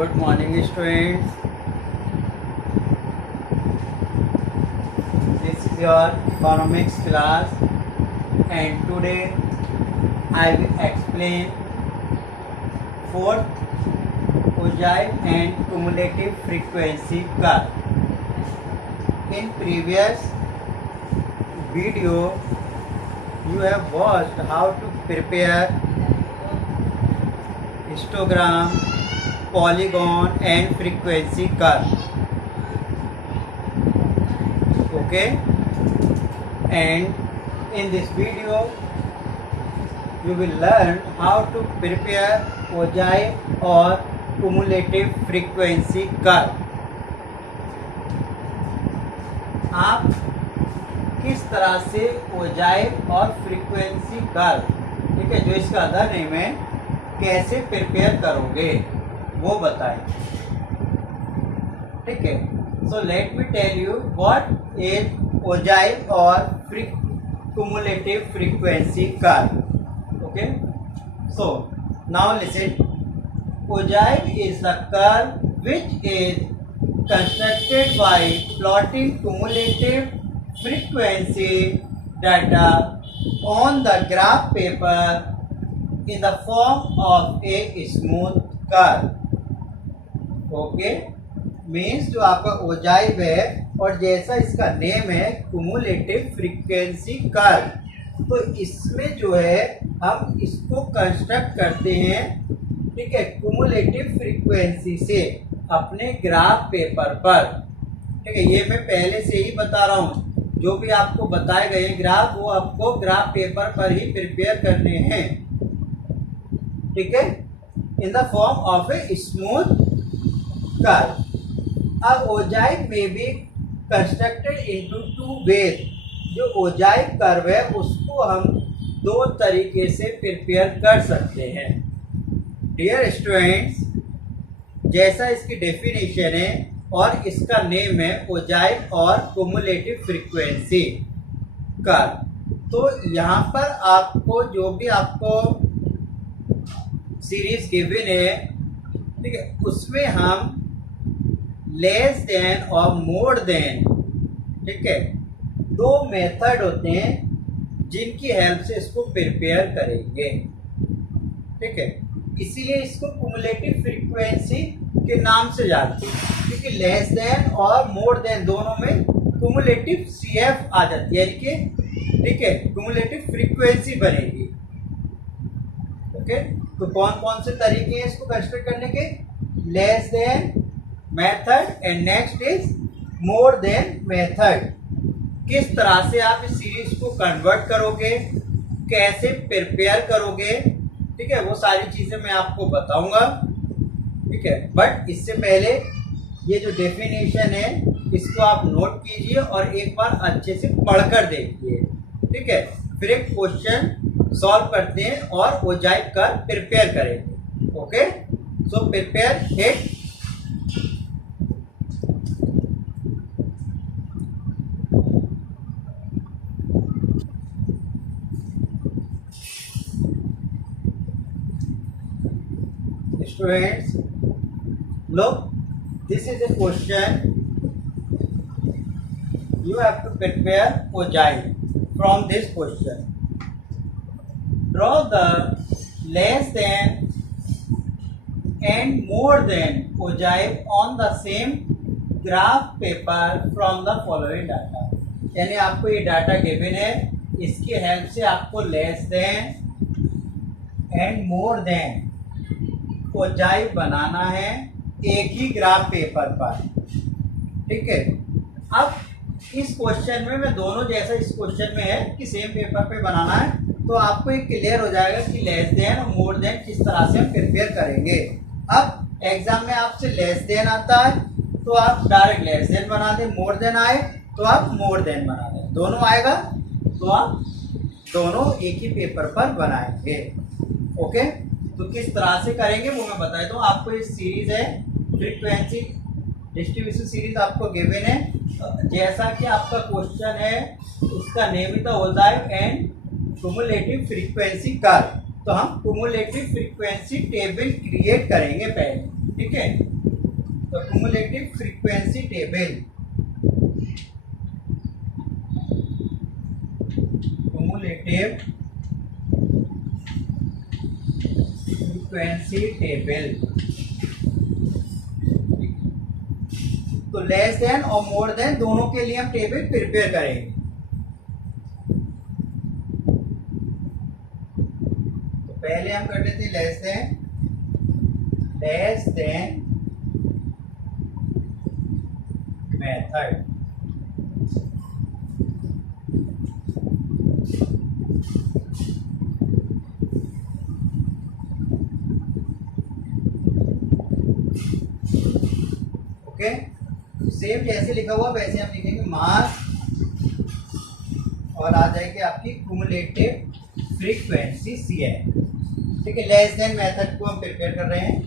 Good morning, students. This is your economics class, and today I will explain fourth ogive and cumulative frequency curve. In previous video, you have watched how to prepare histogram, polygon and frequency curve. Okay, and in this video you will learn how to prepare ogive or cumulative frequency curve. आप किस तरह से ogive और frequency curve, ठीक है, जो इसका other name है, कैसे प्रिपेयर करोगे वो बताएं. ठीक है, so let me tell you what is ogive और cumulative frequency curve. Okay, so now listen. Ogive is the curve which is constructed by plotting cumulative frequency data on the graph paper in the form of a smooth curve. Okay, means जो आपका ogive है और जैसा इसका name है cumulative frequency curve, तो इसमें जो है हम इसको कंस्ट्रक्ट करते हैं, ठीक है, कुमुलेटिव फ्रीक्वेंसी से अपने ग्राफ पेपर पर. ठीक है, ये मैं पहले से ही बता रहा हूँ, जो भी आपको बताए गए ग्राफ वो आपको ग्राफ पेपर पर ही प्रिपेयर करने हैं. ठीक है, in the form of a smooth curve. A ogive may be constructed into two ways. जो ogive curve है उसको हम दो तरीके से प्रिपेयर कर सकते हैं. डियर स्टूडेंट्स, जैसा इसकी डेफिनेशन है और इसका नेम है ogive और cumulative frequency curve, तो यहाँ पर आपको जो भी आपको सीरीज गिवन है, ठीक है, उसमें हम लेस देन और मोर देन, ठीक है, दो मेथड होते हैं जिनकी हेल्प से इसको प्रिपेयर करेंगे. ठीक है, इसीलिए इसको कुमुलेटिव फ्रीक्वेंसी के नाम से जानते हैं, क्योंकि लेस देन और मोर देन दोनों में कुमुलेटिव CF आ जाती है, यानी कि ठीक है कुमुलेटिव फ्रीक्वेंसी बनेगी. ओके, तो कौन कौन से तरीके हैं इसको कंस्ट्रक्ट करने के? Less than method and next is more than method. किस तरह से आप इस सीरीज को कन्वर्ट करोगे, कैसे प्रिपेयर करोगे, ठीक है, वो सारी चीजें मैं आपको बताऊंगा. ठीक है, बट इससे पहले ये जो डेफिनेशन है इसको आप नोट कीजिए और एक बार अच्छे से पढ़कर देखिए. ठीक है, फिर एक क्वेश्चन सॉल्व करते हैं और ओजाइव कर प्रिपेयर करेंगे. Okay, so prepare hit. Students, look, this is a question. You have to prepare ogive from this question. Draw the less than and more than ogive on the same graph paper from the following data. यानी आपको ये data given है, इसकी help से आपको less than and more than ogive बनाना है एक ही ग्राफ पेपर पर. ठीक है, अब इस क्वेश्चन में मैं दोनों जैसा इस क्वेश्चन में है कि सेम पेपर पे बनाना है, तो आपको एक क्लियर हो जाएगा कि लेस देन और मोर देन किस तरह से हम प्रिपेयर करेंगे. अब एग्जाम में आपसे लेस देन आता है तो आप डायरेक्ट लेस देन बना दें, मोर देन आए तो आप मोर देन बना दें, दोनों आएगा तो आप दोनों एक ही पेपर पर बनाएंगे. ओके, तो किस तरह से करेंगे वो मैं बता देता हूँ आपको. ये सीरीज है फ्रीक्वेंसी डिस्ट्रीब्यूशन सीरीज आपको गिवन है, जैसा कि आपका क्वेश्चन है उसका नेम ही था ogive and cumulative frequency curve. तो हम कुमुलेटिव फ्रीक्वेंसी टेबल क्रिएट करेंगे पहले. ठीक है, तो cumulative frequency table, cumulative frequency table, तो लेस देन और मोर देन दोनों के लिए हम टेबल प्रिपेयर करेंगे। तो पहले हम कर लेते हैं less than method. Okay, same जैसे लिखा हुआ वैसे हम लिखेंगे मास और आ जाएगी आपकी क्युमुलेटिव फ्रीक्वेंसी CI। ठीक है, लेस देन मेथड को हम प्रिपेयर कर रहे हैं।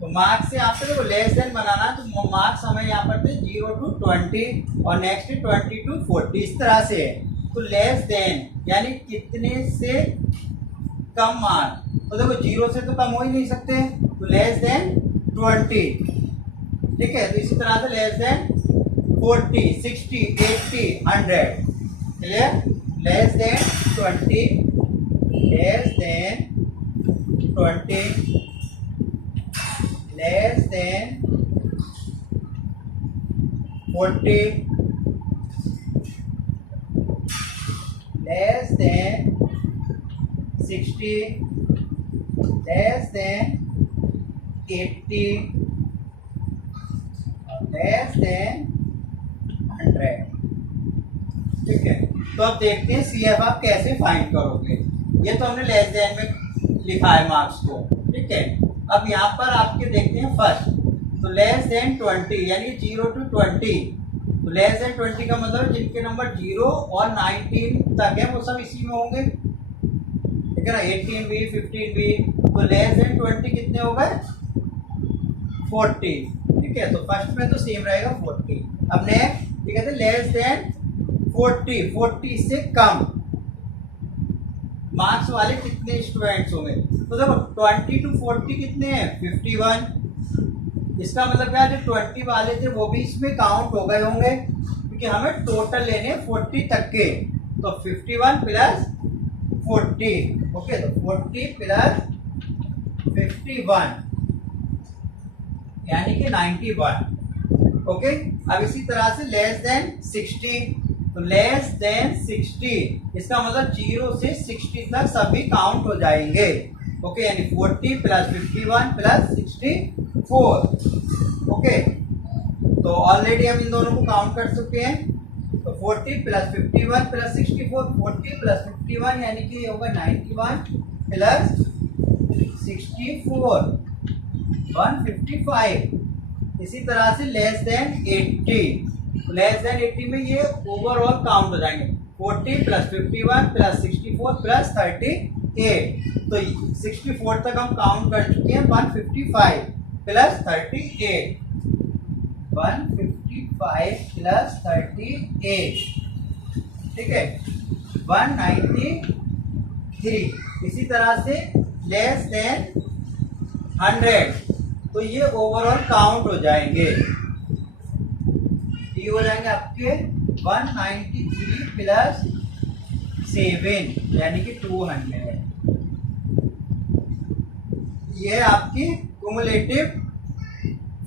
तो मार्क्स से आपको देखो लेस देन बनाना, तो मार्क्स हमें यहाँ पर थे 0 to 20 और नेक्स्ट 20 to 40 इस तरह से है। तो लेस देन यानी कितने से कम मार्क्स, तो देखो 0 से तो कम हो ही नहीं सकते, तो लेस देन 20। ठीक है, तो इसी तरह से less than 40, 60, 80, 100। Clear? Less than 20, less than 20, less than 40, less than 60, less than 80, less than 100। ठीक है, तो अब देखते हैं CF आप कैसे फाइंड करोगे। ये तो हमने लेस देन में लिखा है मार्क्स को। ठीक है, अब यहाँ पर आपके देखते हैं फर्स्ट, तो लेस देन 20 यानी 0 to 20। तो लेस देन 20 का मतलब जिनके नंबर 0 और 19 तक है वो सब इसी में होंगे। ठीक है ना, 18 भी 15 भी। तो लेस देन 20 कितने हो गए? 40। ठीक है, तो फर्स्ट में तो सेम रहेगा 40। अब नेक्स्ट ये कहते हैं लेस देन 40, 40 से कम मार्क्स वाले कितने स्टूडेंट्स होंगे? तो देखो 20 to 40 कितने हैं? 51। इसका मतलब क्या है, जो 20 वाले थे वो भी इसमें काउंट हो गए होंगे, क्योंकि हमें टोटल लेने 40 तक के। तो 51 प्लस 40। ओके, तो 40 प्लस 51 यानी कि 91। ओके, अब इसी तरह से लेस देन 60, तो लेस देन 60 इसका मतलब 0 से 60 तक सभी काउंट हो जाएंगे। ओके, यानी 40 प्लस 51 प्लस 64। ओके, तो ऑलरेडी हम इन दोनों को काउंट कर चुके हैं। तो 40 प्लस 51 प्लस 64, 40 प्लस 51 यानी कि होगा 91 प्लस 64 155। इसी तरह से लेस देन 80, लेस देन 80 में ये ओवरऑल काउंट हो जाएंगे 40 प्लस 51 प्लस 64 प्लस 38। तो 64 तक हम काउंट कर चुके हैं। 155 प्लस 38, 155 प्लस 38। ठीक है, 193। इसी तरह से लेस देन 100, तो ये ओवरऑल काउंट हो जाएंगे। ये हो जाएंगे आपके 193 प्लस 7 यानी कि 200। ये आपकी क्युमुलेटिव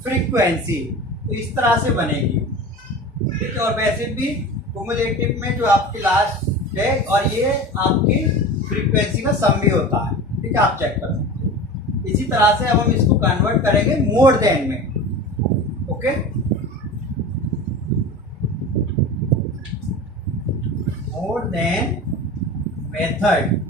फ्रीक्वेंसी तो इस तरह से बनेगी। ठीक है, और वैसे भी क्युमुलेटिव में जो आपकी लास्ट है और ये आपकी फ्रीक्वेंसी का सम भी होता है। ठीक है, आप चेक कर सकते हैं। इसी तरह से अब हम इसको कन्वर्ट करेंगे मोर देन में। Okay, more than method.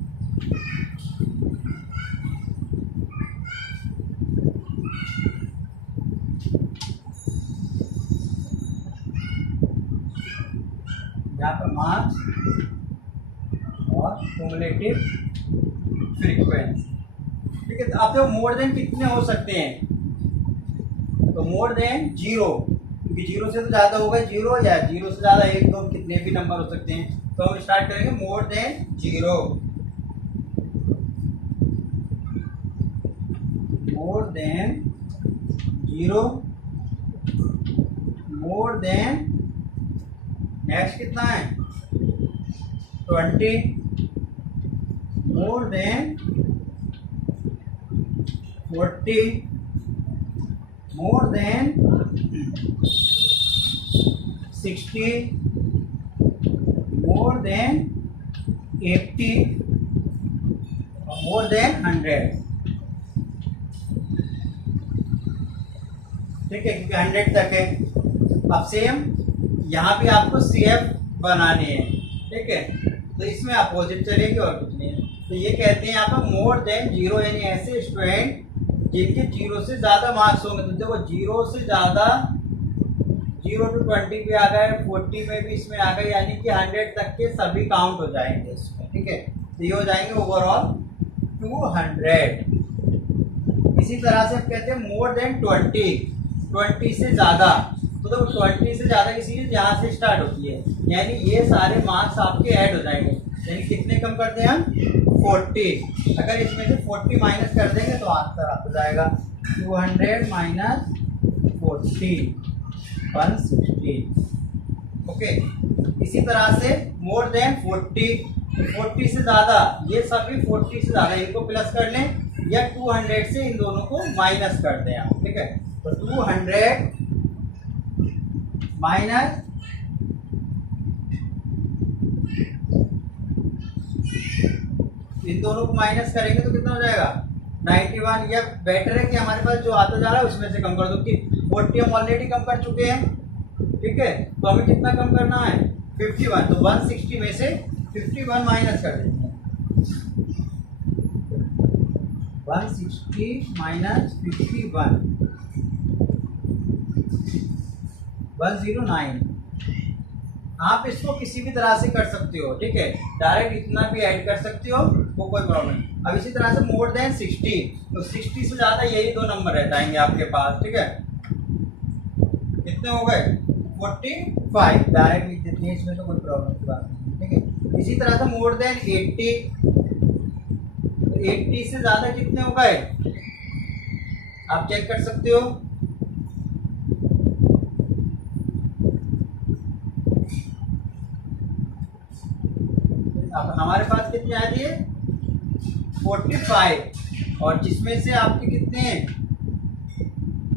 यहाँ पर मार्क्स और क्युमुलेटिव फ्रीक्वेंसी। ठीक है, तो आप देखो मोर देन कितने हो सकते हैं? तो मोर देन 0, क्योंकि 0 से तो ज़्यादा होगा 0, या 0 से ज़्यादा 1 2 कितने भी नंबर हो सकते हैं। तो हम स्टार्ट करेंगे more than 0, more than 0 more than, next कितना है 20 more than 40 more than 60 more than 80 more than 100। ठीक है, क्योंकि 100 तक है। अब सेम यहाँ भी आपको CF बनाने हैं। ठीक है, तो इसमें अपोजिट चलेंगे और कुछ नहीं है। तो ये कहते हैं यहाँ पर मोर देन 0, यानी ऐसे स्टूडेंट जिनके 0 से ज़्यादा मार्क्स होंगे। तो देखो 0 से ज़्यादा 0 to 20 भी आ गए, 40 में भी इसमें आ गए, यानी कि 100 तक के सभी काउंट हो जाएंगे इसमें। ठीक है, तो ये हो जाएंगे ओवरऑल 200। इसी तरह से हम कहते हैं मोर देन 20 से ज़्यादा। तो देखो 20 से ज़्यादा की सीरीज यहाँ से स्टार्ट होती है, यानी ये सारे मार्क्स आपके ऐड हो जाएंगे। यानी कितने कम करते हैं हम 40। अगर इसमें से 40 माइनस कर देंगे तो आंसर आ जाएगा 200 माइनस 40 160। ओके, इसी तरह से मोर देन 40 से ज़्यादा, ये सभी 40 से ज़्यादा, इनको प्लस कर लें या 200 से इन दोनों को माइनस कर दें आप। ठीक है, तो 200 माइनस माइनस करेंगे तो कितना हो जाएगा 91। या बेटर है कि हमारे पास जो आता जा रहा है उसमें से कम कर दो, कि 40 हम ऑलरेडी कम कर चुके हैं। ठीक है, तो हमें कितना कम करना है 51। तो 160 में से 51 माइनस कर देते हैं। 160 माइनस 51 109। आप इसको किसी भी तरह से कर सकते हो। ठीक है, डायरेक्ट इतना भी ऐड कर सकते हो, वो कोई प्रॉब्लम नहीं। अब इसी तरह से मोर देन 60, तो 60 से ज़्यादा यही दो नंबर रह जाएंगे आपके पास। ठीक है, कितने हो गए 45, डायरेक्ट लिख देते हैं, इसमें तो कोई प्रॉब्लम की बात नहीं। ठीक है, इसी तरह से मोर देन 80, 80 से ज़्यादा कितने हो गए आप चेक कर सकते हो। अब हमारे पास कितने आ दिए 45, और जिसमें से आपके कितने हैं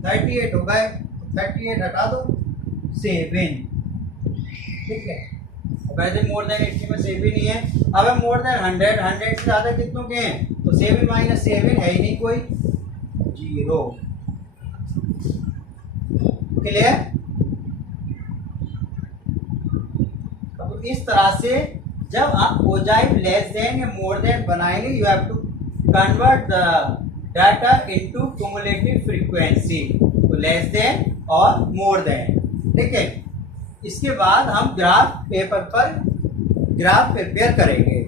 38 हो गए। 38 हटा दो 7। ठीक है, वैसे मोर देन 80 में 7 नहीं है। अब है मोर देन 100 से ज़्यादा कितनों के हैं, तो 7 माइनस 7 है ही नहीं कोई, 0। क्लियर। तो इस तरह से जब आप ओजाइव लेस देन या मोर देन बनाएंगे, you have to convert the data into cumulative frequency, तो लेस देन और मोर देन। ठीक है, इसके बाद हम ग्राफ पेपर पर ग्राफ प्रिपेयर करेंगे।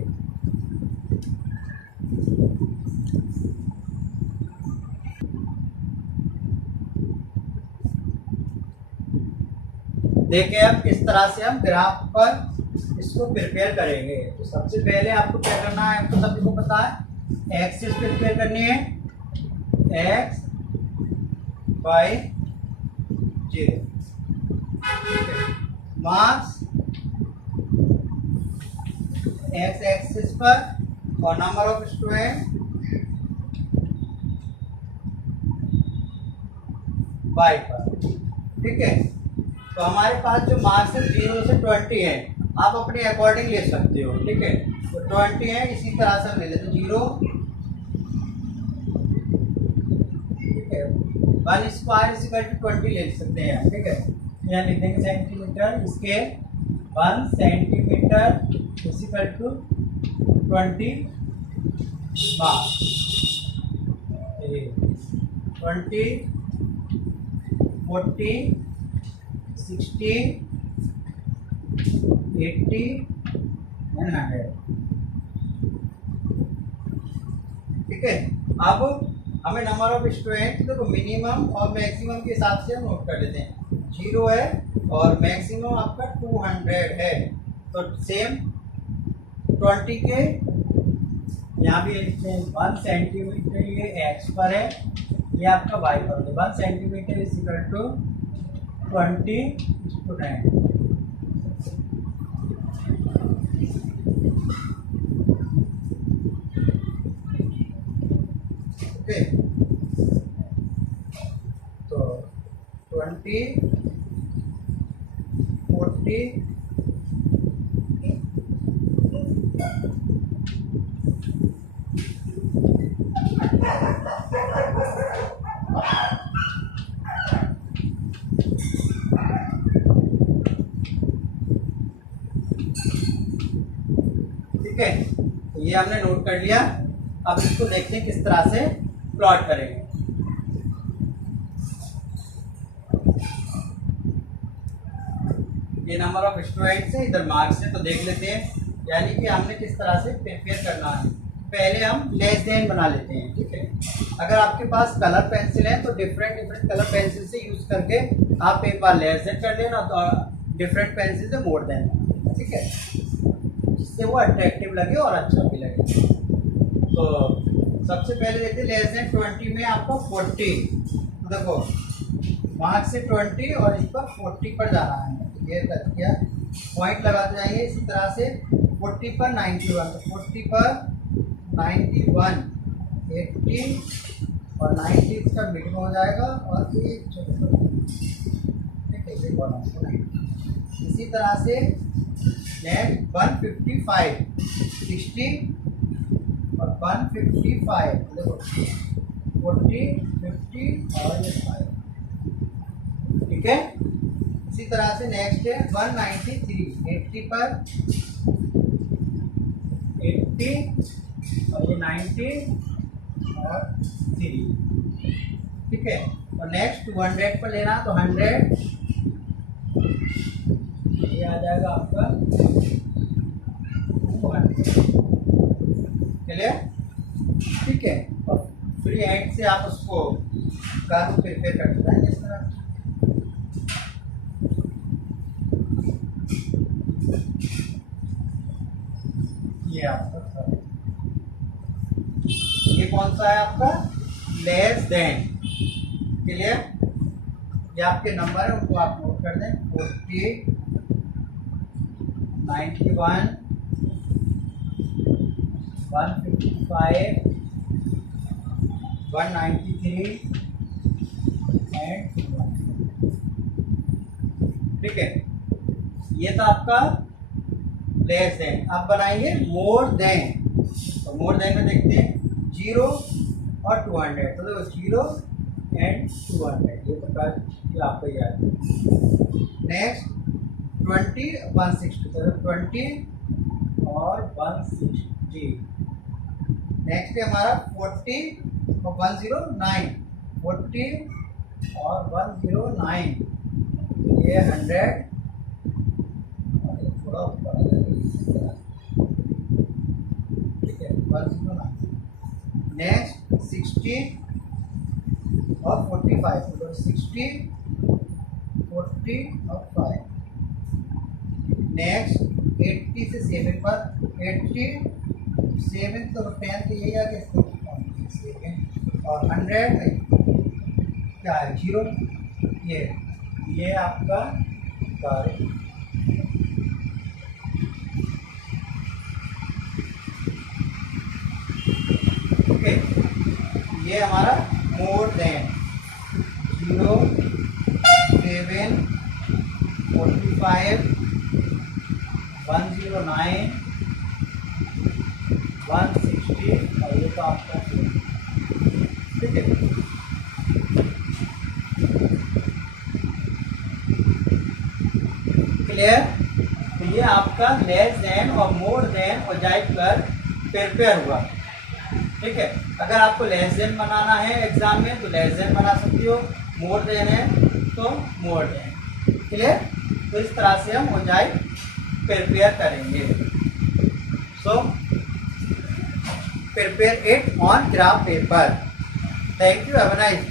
देखिए अब किस तरह से हम ग्राफ पर इसको प्रिपेयर करेंगे। तो सबसे पहले आपको क्या करना है, आपको सभी को पता है, एक्सिस प्रिपेयर करनी है, x y 0, marks x axis पर और नंबर ऑफ स्टूडेंट y पर। ठीक है, तो हमारे पास जो मार्क्स है 0 से 20 है, आप अपने अकॉर्डिंग ले सकते हो। ठीक है, तो 20 है, इसी तरह से ले लेते 0। ठीक है, 1 स्क्वायर इक्वल टू 20 ले सकते हैं। ठीक है, यहाँ लिख देंगे सेंटीमीटर, इसके 1 centimetre equal to 20 marks. 20 40 60 80 and 100। ठीक है, अब हमें नंबर ऑफ स्टूडेंट देखो मिनिमम और मैक्सिमम के हिसाब से हम नोट कर लेते हैं। 0 है और मैक्सिमम आपका 200 है, तो सेम 20 के यहाँ भी लिखते हैं 1 सेंटीमीटर, ये एक्स पर है, ये आपका वाई पर 1 centimetre is equal to 20 student. Okay, तो 20 40 ठीक है, तो ये हमने नोट कर लिया। अब इसको देखते हैं किस तरह से प्लॉट करेंगे। ये नंबर ऑफ स्टूडेंट्स है, इधर मार्क्स है, तो देख लेते हैं। यानी कि हमने किस तरह से प्रिपेयर करना है। पहले हम लेस देन बना लेते हैं, ठीक है। अगर आपके पास कलर पेंसिल है तो डिफरेंट कलर पेंसिल से यूज करके आप एक बार लेस देन कर लेना, तो डिफरेंट पेंसिल से मोर देन, ठीक है, जिससे वो अट्रैक्टिव लगे और अच्छा भी लगे। तो सबसे पहले देखते हैं लेस देन 20 में आपको 40, देखो वहाँ से 20 और इस पर 40 पर जाना है, तो ये कर दिया, पॉइंट लगाते जाएंगे। इसी तरह से 40 पर 91, तो 40 पर 91, 80 और 90 इसका मिड में हो जाएगा, और ये इसी तरह से नेक्स्ट 155, 60 और 155, देखो 40, 50 और ये 5, ठीक है। इसी तरह से नेक्स्ट है 193, 80 पर 80 और ये 90 और 3, ठीक है। और नेक्स्ट 200 पर लेना, तो 100, ये आ जाएगा आपका 200, क्लियर, ठीक है। और फ्री हैंड से आप उसको कार्य प्रिपेयर करते जाएंगे इस तरह। ये आपका, ये कौन सा है आपका लेस देन, क्लियर। ये आपके नंबर है, उनको आप नोट कर दें। 40, 91, 155, 193 एंड 1, ठीक है। ये था आपका लेस देन। अब बनाएंगे मोर देन, तो मोर देन में देखते हैं 0 और 200, तो देखो 0 एंड 200, ये तो ये आपको याद है। नेक्स्ट 20, 160, तो 20 और 160। नेक्स्ट है हमारा 40 और 109, 40 और 109, ये 100 और ये थोड़ा ऊपर आ जाएगा, ठीक है, 109। नेक्स्ट 60 और 45, तो 60, 40 और 5। नेक्स्ट 80 से 7 पर, 80, 7 तो 10 तो यही आ गया, 7 और 100 क्या है 0, ये आपका कार्य, ओके। ये हमारा मोर देन 0, 7, 45, 109, 160 और ये तो आपका, ठीक है। क्लियर, तो ये आपका लेस देन और मोर देन और जाइब कर प्रिपेयर हुआ, ठीक है। अगर आपको लेस देन बनाना है एग्जाम में तो लेस देन बना सकती हो, मोर देन है तो मोर देन, क्लियर। तो इस तरह से हम जाइब प्रिपेयर करेंगे। So prepare it on graph paper. Thank you, have a nice.